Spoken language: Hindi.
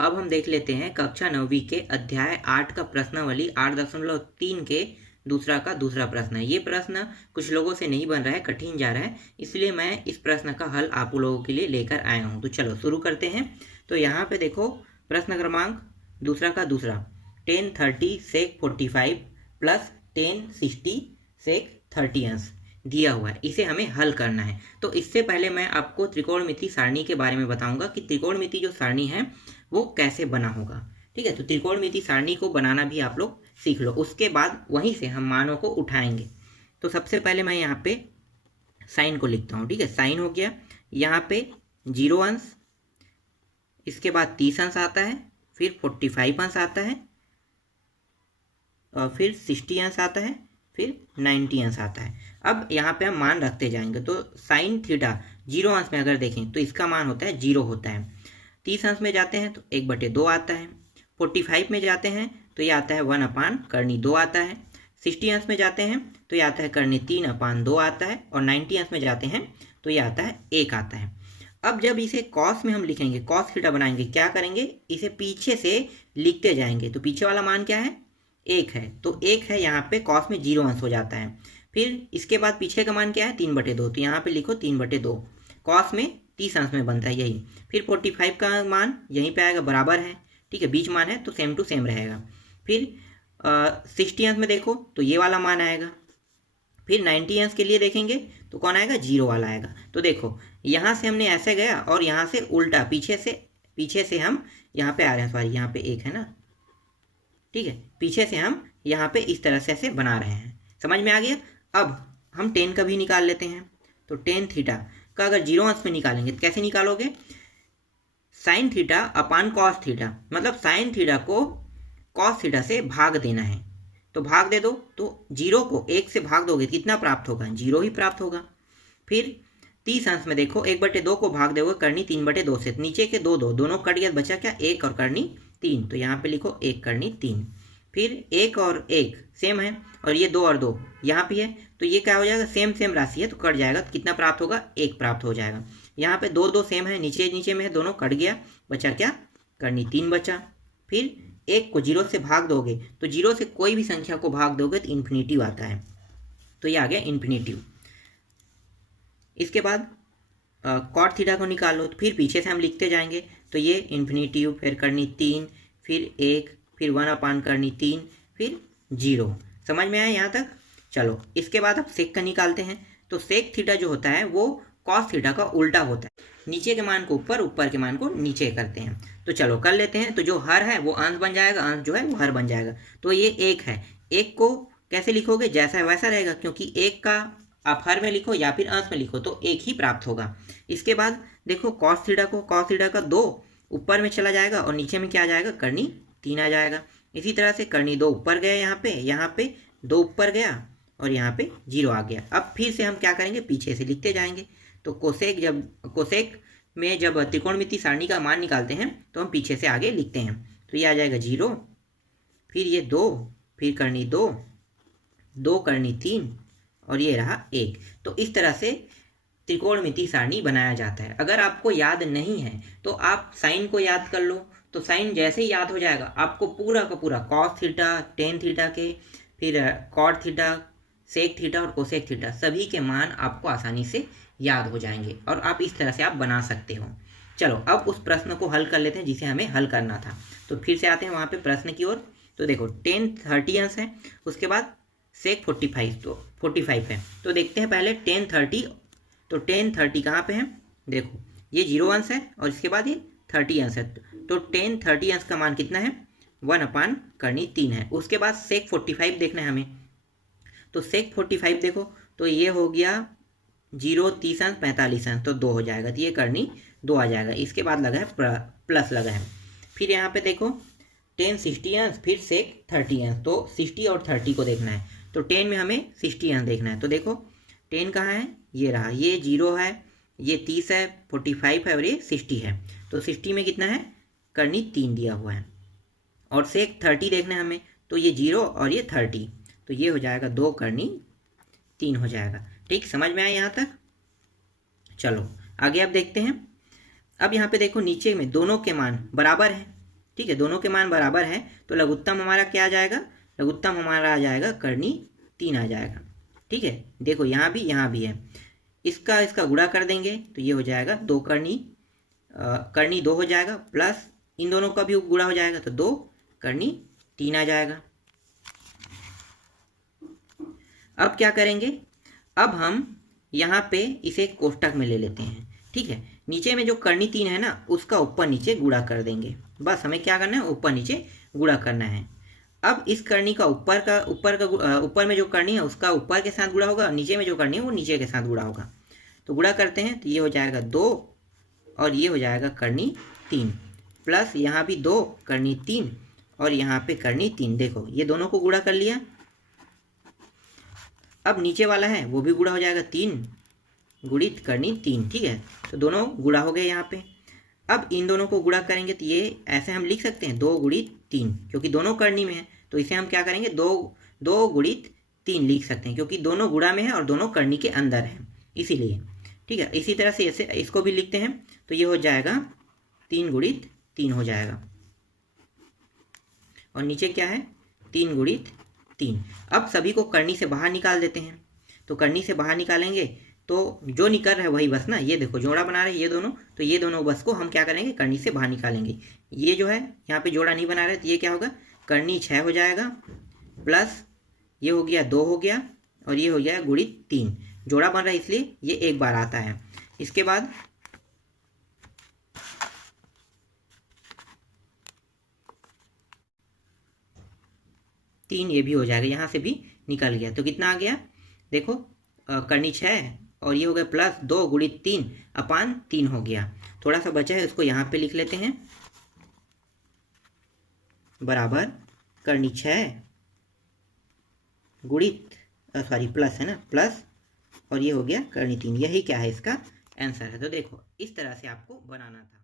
अब हम देख लेते हैं कक्षा 9वीं के अध्याय 8 का प्रश्नावली 8.3 के दूसरा का दूसरा प्रश्न है। ये प्रश्न कुछ लोगों से नहीं बन रहा है, कठिन जा रहा है, इसलिए मैं इस प्रश्न का हल आप लोगों के लिए लेकर आया हूँ। तो चलो शुरू करते हैं। तो यहाँ पे देखो प्रश्न क्रमांक दूसरा का दूसरा 1030 sec 45 प्लस 1060 sec 30 अंश दिया हुआ है, इसे हमें हल करना है। तो इससे पहले मैं आपको त्रिकोणमिति सारणी के बारे में बताऊंगा कि त्रिकोणमिति जो सारणी है वो कैसे बना होगा। ठीक है, तो त्रिकोणमिति सारणी को बनाना भी आप लोग सीख लो, उसके बाद वहीं से हम मानों को उठाएंगे। तो सबसे पहले मैं यहाँ पे साइन को लिखता हूँ। ठीक है, साइन हो गया, यहाँ पे 0 अंश, इसके बाद 30 अंश आता है, फिर 45 अंश आता है, और फिर 60 अंश आता है, फिर 90 अंश आता है। अब यहाँ पे हम मान रखते जाएंगे। तो साइन थीटा 0 अंश में अगर देखें तो इसका मान होता है 0 होता है। 30 अंश में जाते हैं तो 1/2 आता है। 45 में जाते हैं तो ये आता है 1/2 आता है। 60 अंश में जाते हैं तो ये आता है 3/2 आता है। और 90 अंश में जाते हैं तो ये आता है 1 आता है। अब जब इसे कॉस में हम लिखेंगे, कॉस थीटा बनाएंगे, क्या करेंगे, इसे पीछे से लिखते जाएंगे। तो पीछे वाला मान क्या है, 1 है, तो 1 है, यहाँ पे कॉस में 0 अंश हो जाता है। फिर इसके बाद पीछे का मान क्या है, 3/2, तो यहाँ पे लिखो 3/2, कॉस में 30 अंश में बनता है यही। फिर 45 का मान यहीं पे आएगा, बराबर है। ठीक है, बीच मान है तो सेम टू सेम रहेगा। फिर 60 अंश में देखो तो ये वाला मान आएगा। फिर 90 अंश के लिए देखेंगे तो कौन आएगा, 0 वाला आएगा। तो देखो यहाँ से हमने ऐसे गया और यहाँ से उल्टा पीछे से हम यहाँ पे आ रहे हैं, सॉरी यहाँ पे 1 है ना। ठीक है, पीछे से हम यहाँ पे इस तरह से ऐसे बना रहे हैं, समझ में आ गया। अब हम 10 का भी निकाल लेते हैं। तो 10 थीटा का अगर 0 अंश में निकालेंगे तो कैसे निकालोगे, sine theta upon cos theta, मतलब साइन थीटा को कॉस थीटा से भाग देना है। तो भाग दे दो, तो 0 को 1 से भाग दोगे कितना प्राप्त होगा, 0 ही प्राप्त होगा। फिर 30 अंश में देखो 1/2 को भाग दोगे करनी 3/2 से, नीचे के दो दोनों कट गया, बचा क्या, 1 और करनी 3, तो यहाँ पे लिखो 1 करनी 3। फिर 1 और 1 सेम है, और ये 2 और 2 यहाँ पे है, तो ये क्या हो जाएगा, सेम राशि है तो कट जाएगा, तो कितना प्राप्त होगा, 1 प्राप्त हो जाएगा। यहाँ पे 2 सेम है, नीचे में है, दोनों कट गया, बचा क्या, करनी 3 बचा। फिर 1 को 0 से भाग दोगे तो 0 से कोई भी संख्या को भाग दोगे तो इन्फिनेटिव आता है, तो ये आ गया इन्फिनेटिव। इसके बाद कॉट थीटा को निकालो, तो फिर पीछे से हम लिखते जाएंगे। तो ये इन्फिनेटिव, फिर करनी 3, फिर 1, फिर 1 करनी 3, फिर 0। समझ में आया यहाँ तक। चलो इसके बाद अब सेक का निकालते हैं। तो सेक थीटा जो होता है वो कॉस थीटा का उल्टा होता है, नीचे के मान को ऊपर, ऊपर के मान को नीचे करते हैं। तो चलो कर लेते हैं। तो जो हर है वो अंश बन जाएगा, अंश जो है वो हर बन जाएगा। तो ये 1 है, 1 को कैसे लिखोगे, जैसा है वैसा रहेगा, क्योंकि 1 का आप हर में लिखो या फिर अंश में लिखो तो 1 ही प्राप्त होगा। इसके बाद देखो कॉस थीटा का 2 ऊपर में चला जाएगा और नीचे में क्या आ जाएगा, करनी 3 आ जाएगा। इसी तरह से करनी 2 ऊपर गया, यहाँ पे 2 ऊपर गया और यहाँ पे 0 आ गया। अब फिर से हम क्या करेंगे, पीछे से लिखते जाएंगे। तो कोसेक में जब त्रिकोणमिति सारणी का मान निकालते हैं तो हम पीछे से आगे लिखते हैं। तो ये आ जाएगा 0, फिर ये 2, फिर करनी 2 करनी 3, और ये रहा 1। तो इस तरह से त्रिकोणमिति सारणी बनाया जाता है। अगर आपको याद नहीं है तो आप साइन को याद कर लो। तो साइन जैसे ही याद हो जाएगा आपको पूरा का पूरा कॉस थीटा, टेन थीटा के, फिर कॉट थीटा, सेक थीटा और कोसेक थीटा सभी के मान आपको आसानी से याद हो जाएंगे, और आप इस तरह से आप बना सकते हो। चलो अब उस प्रश्न को हल कर लेते हैं जिसे हमें हल करना था। तो फिर से आते हैं वहाँ पे प्रश्न की ओर। तो देखो 1030 अंश है, उसके बाद सेक 45, तो 45 है। तो देखते हैं पहले 1030। तो 1030 कहाँ पे है, देखो ये 0 अंश है और इसके बाद ये 30 अंश है। तो 1030 अंश का मान कितना है, 1/3 है। उसके बाद सेक 45 देखना है हमें। तो सेक 45 देखो तो ये हो गया 0, 30 अंश, 45 अंश, तो 2 हो जाएगा, तो ये करनी 2 आ जाएगा। इसके बाद लगा है प्लस लगा है। फिर यहाँ पे देखो 1060 अंश, फिर सेक 30 अंश, तो 60 और 30 को देखना है। तो 10 में हमें 60 अंश देखना है। तो देखो 10 कहाँ है, ये रहा, ये 0 है, ये 30 है, 45 है और ये 60 है। तो 60 में कितना है, करनी 3 दिया हुआ है। और सेक 30 देखना है हमें। तो ये 0 और ये 30, तो ये हो जाएगा 2 करनी 3 हो जाएगा। ठीक, समझ में आया यहाँ तक। चलो आगे आप देखते हैं। अब यहाँ पे देखो नीचे में दोनों के मान बराबर हैं, ठीक है, दोनों के मान बराबर है तो लघुत्तम हमारा क्या आ जाएगा, लघुत्तम हमारा आ जाएगा कर्णी 3 आ जाएगा। ठीक है, देखो यहाँ भी है, इसका गुणा कर देंगे तो ये हो जाएगा 2 कर्णी 2 हो जाएगा, प्लस इन दोनों का भी गुणा हो जाएगा तो 2 कर्णी 3 आ जाएगा। अब क्या करेंगे, अब हम यहाँ पे इसे कोष्टक में ले लेते हैं। ठीक है, नीचे में जो कर्णी 3 है ना उसका ऊपर नीचे गुणा कर देंगे, बस हमें क्या करना है, ऊपर नीचे गुणा करना है। अब इस कर्णी का ऊपर में जो कर्णी है उसका ऊपर के साथ गुणा होगा, नीचे में जो कर्णी है वो नीचे के साथ गुणा होगा। तो गुणा करते हैं तो ये हो जाएगा 2 और ये हो जाएगा कर्णी 3, प्लस यहाँ भी 2 कर्णी 3 और यहाँ पे कर्णी 3। देखो ये दोनों को गुणा कर लिया। अब नीचे वाला है वो भी गुणा हो जाएगा, 3 गुणित कर्णी 3। ठीक है, तो दोनों गुणा हो गए यहाँ पे। अब इन दोनों को गुणा करेंगे तो ये ऐसे हम लिख सकते हैं 2 गुणित 3, क्योंकि दोनों कर्णी में है तो इसे हम क्या करेंगे 2 गुणित 3 लिख सकते हैं, क्योंकि दोनों गुणा में है और दोनों कर्णी के अंदर है इसीलिए। ठीक है, इसी तरह से ऐसे इसको भी लिखते हैं तो ये हो जाएगा 3 गुणित 3 हो जाएगा, और नीचे क्या है 3 गुणित 3। अब सभी को कर्णी से बाहर निकाल देते हैं, तो कर्णी से बाहर निकालेंगे तो जो निकल रहा है वही बस ना, ये देखो जोड़ा बना रहे हैं ये दोनों, तो ये दोनों बस को हम क्या करेंगे कर्णी से बाहर निकालेंगे। ये जो है यहाँ पे जोड़ा नहीं बना रहे तो ये क्या होगा, कर्णी 6 हो जाएगा, प्लस ये हो गया 2 हो गया और ये हो गया गुणित 3। जोड़ा बन रहा है इसलिए ये एक बार आता है। इसके बाद तीन ये भी हो जाएगा, यहाँ से भी निकल गया तो कितना आ गया, देखो कर्णी 6 और ये हो गया प्लस 2 गुणित 3 अपान 3 हो गया। थोड़ा सा बचा है उसको यहाँ पे लिख लेते हैं, बराबर कर्णी 6 गुणित प्लस है ना, प्लस और ये हो गया कर्णी 3। यही क्या है इसका आंसर है। तो देखो इस तरह से आपको बनाना था।